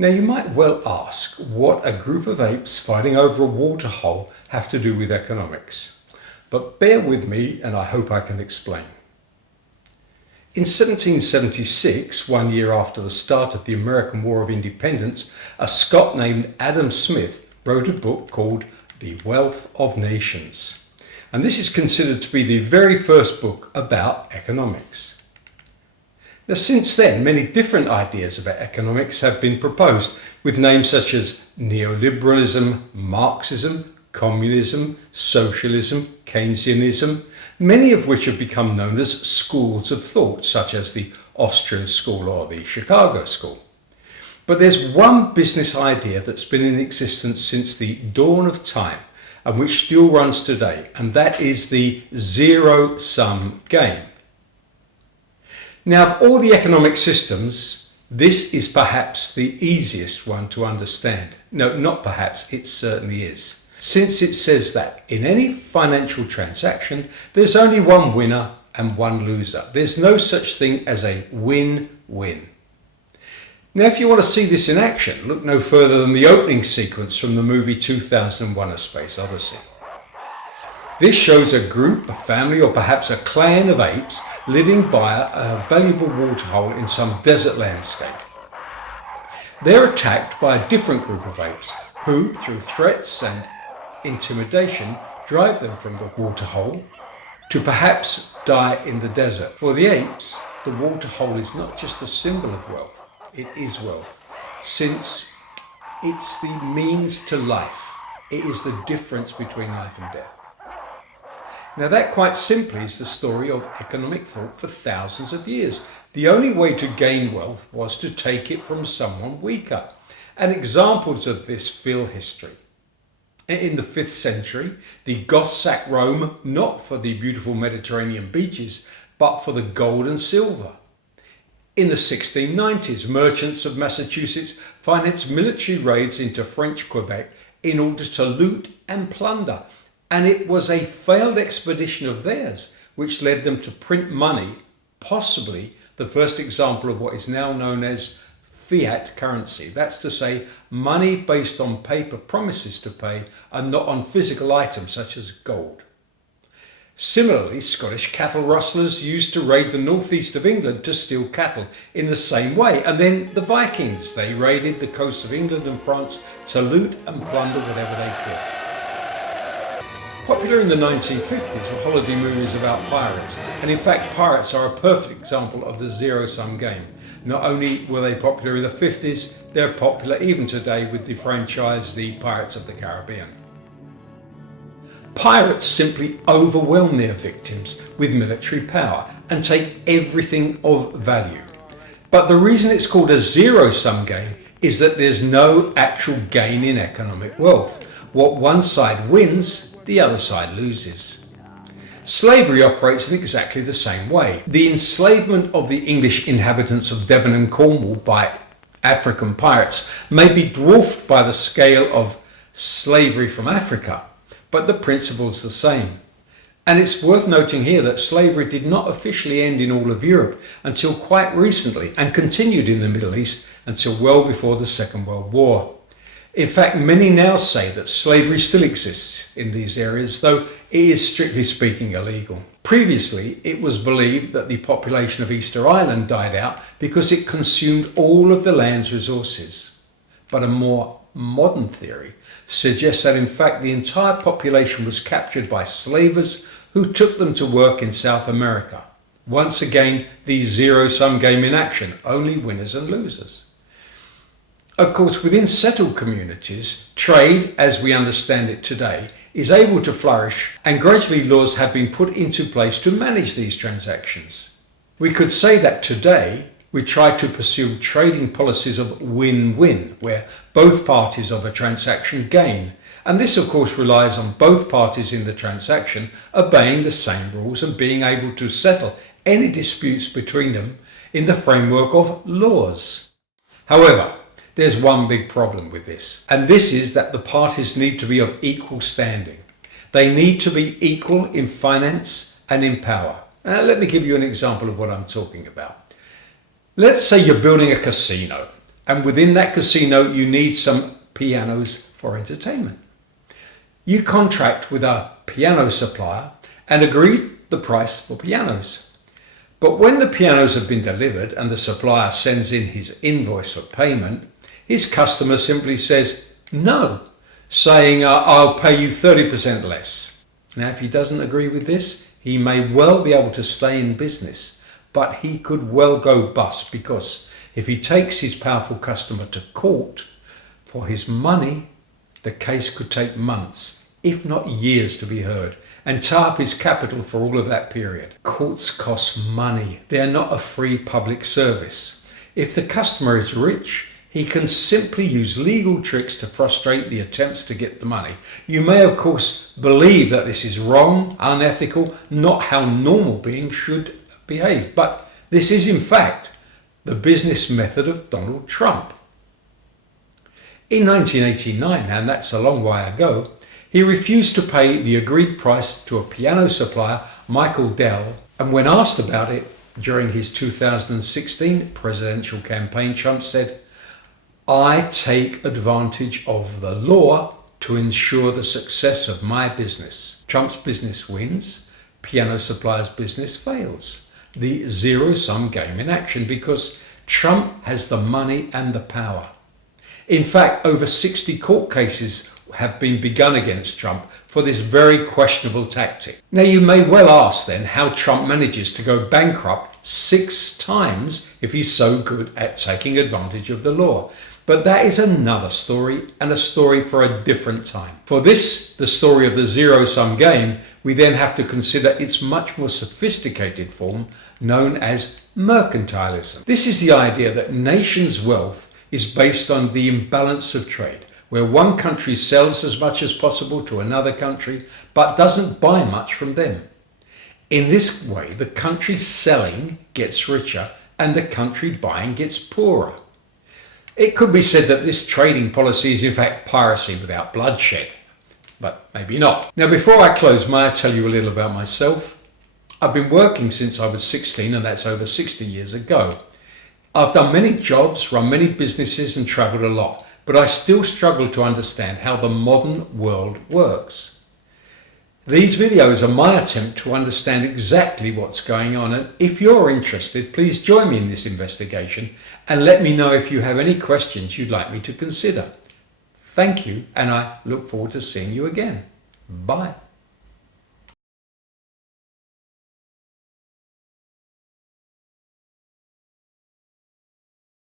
Now you might well ask what a group of apes fighting over a water hole have to do with economics. But bear with me and I hope I can explain. In 1776, 1 year after the start of the American War of Independence, a Scot named Adam Smith wrote a book called The Wealth of Nations. And this is considered to be the very first book about economics. Now, since then, many different ideas about economics have been proposed, with names such as neoliberalism, Marxism, communism, socialism, Keynesianism, many of which have become known as schools of thought, such as the Austrian School or the Chicago School. But there's one business idea that's been in existence since the dawn of time and which still runs today, and that is the zero-sum game. Now, of all the economic systems, this is perhaps the easiest one to understand. No, not perhaps, it certainly is. Since it says that in any financial transaction, there's only one winner and one loser. There's no such thing as a win-win. Now, if you want to see this in action, look no further than the opening sequence from the movie 2001: A Space Odyssey. This shows a group, a family, or perhaps a clan of apes living by a valuable waterhole in some desert landscape. They're attacked by a different group of apes who, through threats and intimidation, drive them from the waterhole to perhaps die in the desert. For the apes, the waterhole is not just a symbol of wealth, it is wealth, since it's the means to life. It is the difference between life and death. Now that quite simply is the story of economic thought for thousands of years. The only way to gain wealth was to take it from someone weaker. And examples of this fill history. In the 5th century, the Goths sacked Rome not for the beautiful Mediterranean beaches, but for the gold and silver. In the 1690s, merchants of Massachusetts financed military raids into French Quebec in order to loot and plunder. And it was a failed expedition of theirs which led them to print money, possibly the first example of what is now known as fiat currency. That's to say, money based on paper promises to pay and not on physical items such as gold. Similarly, Scottish cattle rustlers used to raid the northeast of England to steal cattle in the same way. And then the Vikings, they raided the coasts of England and France to loot and plunder whatever they could. Popular in the 1950s were holiday movies about pirates, and in fact pirates are a perfect example of the zero-sum game. Not only were they popular in the 50s, they're popular even today with the franchise The Pirates of the Caribbean. Pirates simply overwhelm their victims with military power and take everything of value. But the reason it's called a zero-sum game is that there's no actual gain in economic wealth. What one side wins, the other side loses. Slavery operates in exactly the same way. The enslavement of the English inhabitants of Devon and Cornwall by African pirates may be dwarfed by the scale of slavery from Africa, but the principle's the same. And it's worth noting here that slavery did not officially end in all of Europe until quite recently and continued in the Middle East until well before the Second World War. In fact, many now say that slavery still exists in these areas, though it is strictly speaking illegal. Previously, it was believed that the population of Easter Island died out because it consumed all of the land's resources. But a more modern theory suggests that in fact the entire population was captured by slavers who took them to work in South America. Once again, the zero-sum game in action, only winners and losers. Of course, within settled communities, trade, as we understand it today, is able to flourish, and gradually laws have been put into place to manage these transactions. We could say that today we try to pursue trading policies of win-win, where both parties of a transaction gain, and this of course relies on both parties in the transaction obeying the same rules and being able to settle any disputes between them in the framework of laws. However, there's one big problem with this, and this is that the parties need to be of equal standing. They need to be equal in finance and in power. Now, let me give you an example of what I'm talking about. Let's say you're building a casino And within that casino, you need some pianos for entertainment. You contract with a piano supplier and agree the price for pianos. But when the pianos have been delivered and the supplier sends in his invoice for payment, his customer simply says no, saying, I'll pay you 30% less. Now, if he doesn't agree with this, he may well be able to stay in business, but he could well go bust, because if he takes his powerful customer to court for his money, the case could take months, if not years, to be heard, and tie up his capital for all of that period. Courts cost money. They are not a free public service. If the customer is rich, he can simply use legal tricks to frustrate the attempts to get the money. You may, of course, believe that this is wrong, unethical, not how normal beings should behave, but this is in fact the business method of Donald Trump. In 1989, and that's a long way ago, he refused to pay the agreed price to a piano supplier, Michael Dell, and when asked about it during his 2016 presidential campaign, Trump said, "I take advantage of the law to ensure the success of my business." Trump's business wins, piano supplier's business fails. The zero-sum game in action, because Trump has the money and the power. In fact, over 60 court cases have been begun against Trump for this very questionable tactic. Now, you may well ask then how Trump manages to go bankrupt 6 times if he's so good at taking advantage of the law. But that is another story, and a story for a different time. For this, the story of the zero-sum game, we then have to consider its much more sophisticated form known as mercantilism. This is the idea that nations' wealth is based on the imbalance of trade, where one country sells as much as possible to another country, but doesn't buy much from them. In this way, the country selling gets richer and the country buying gets poorer. It could be said that this trading policy is in fact piracy without bloodshed, but maybe not. Now, before I close, may I tell you a little about myself? I've been working since I was 16, and that's over 60 years ago. I've done many jobs, run many businesses, and travelled a lot, but I still struggle to understand how the modern world works. These videos are my attempt to understand exactly what's going on, and if you're interested, please join me in this investigation and let me know if you have any questions you'd like me to consider. Thank you, and I look forward to seeing you again. Bye.